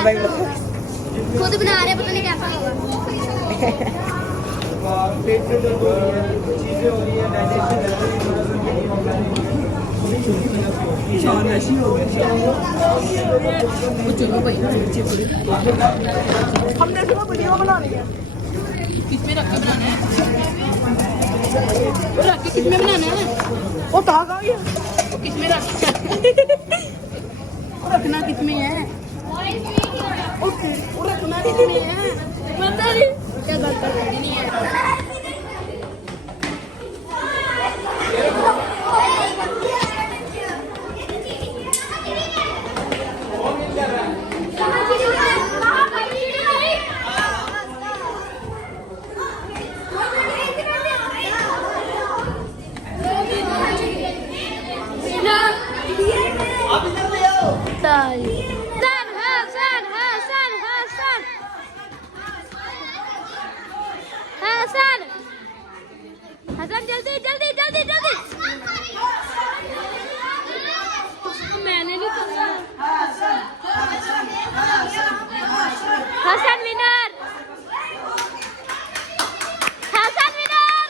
खुद बना रहे, पता नहीं कैसा होगा। हमने सुबह वीडियो बनानी है। किसमें रख के बनाना है? वो रख के किसमें बनाना है? वो कहाँ गई है? वो किसमें रख वो रखना किसमें है? वो रखना किसमें है? पता नहीं क्या गलत नहीं है। हसन जल्दी जल्दी जल्दी जल्दी। मैंने नहीं सुना। Hasan winner, Hasan winner.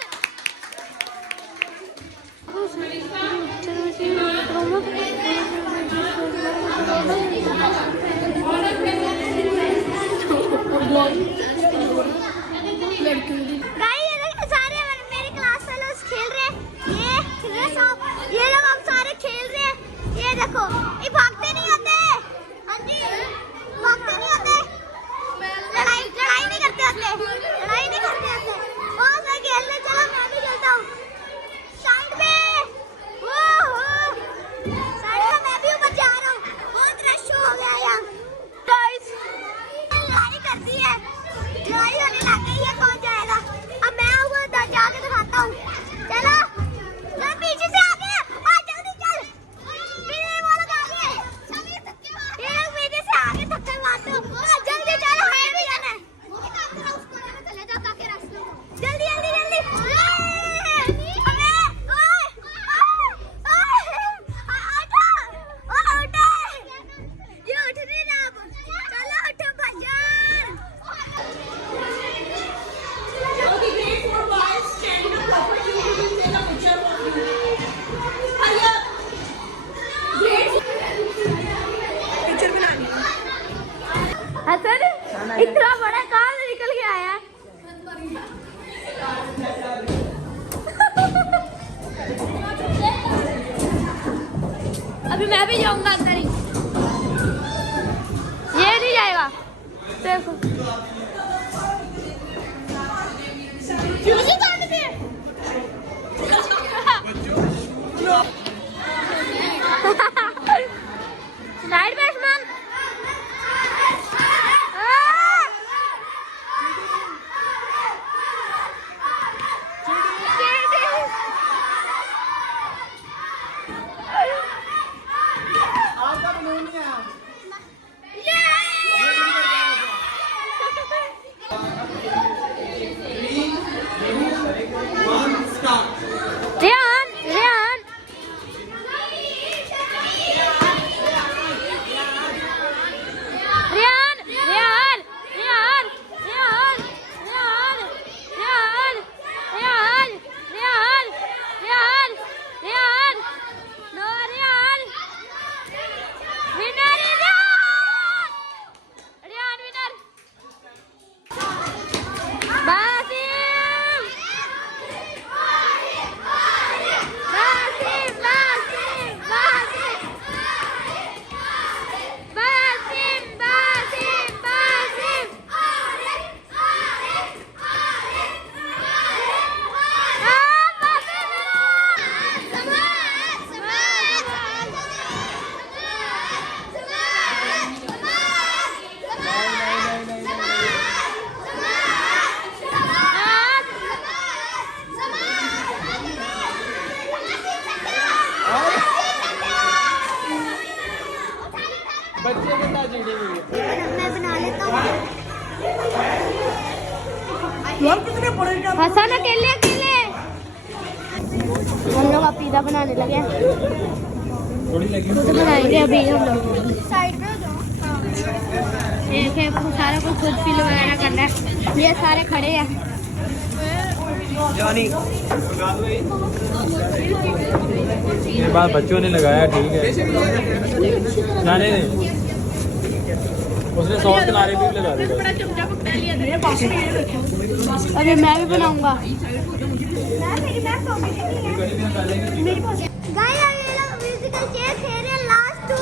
ये लोग हम सारे खेल रहे हैं। ये देखो, ये भागते नहीं होते। हाँ जी, भागते नहीं होते। लड़ाई नहीं करते होते। लड़ाई नहीं करते होते। बहुत सारे खेलने, चलो मैं भी खेलता हूँ। साइड में, साइड में मैं भी ऊपर जा रहा हूँ। बहुत रश हो गया यहाँ। गाइस, लड़ाई करती है। लड़ाई होने लग गई है, कौन जाएगा? अब मैं ऊपर जाके दिखाता हूँ। चलो पीछे से आगे, जल्दी चल। पीछे वाला आगे, ये पीछे से आगे धक्के मारते हो। जल्दी चलो, है भी जाना है। चले जाओ ताकि रास्ते में। जल्दी जल्दी जल्दी। ये उठ नहीं रहा। चलो उठो भजन। हसन इतना बड़ा कहाँ से निकल के आया? अभी मैं भी जाऊंगा अंदर ही। ये नहीं जाएगा, देखो। Side batsman. बच्चे के साथ जीडी मैं बना लेता हूँ। हसन अकेले अकेले हम लोग अब पिज़्ज़ा बनाने लगे। थोड़ी लगी खुद बनाएंगे अभी हम लोग। साइड पे हो जाओ। देखिए सारा कुछ खुद फील वगैरह करना है। ये सारे खड़े हैं। जानी ये बात बच्चों ने लगाया ठीक है। जाने दे उसने सॉस के नारे भी लगा दिया। अभी मैं भी बनाऊंगा। म्यूजिकल चेयर खेल रहे हैं। लास्ट टू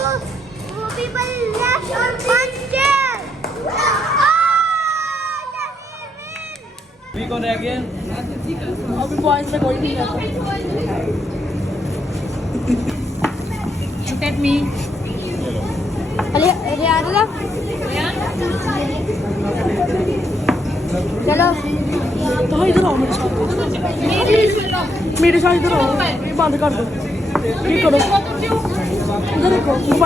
पीपल लेफ्ट और वन चेयर। अभी कौन रह गया? अभी बॉयज में कोई नहीं है। Look at me. अरे रियाना चलो तो इधर आओ मेरे साथ इधर आओ। ये बंद कर दो। ये करो इधर देखो मोबाइल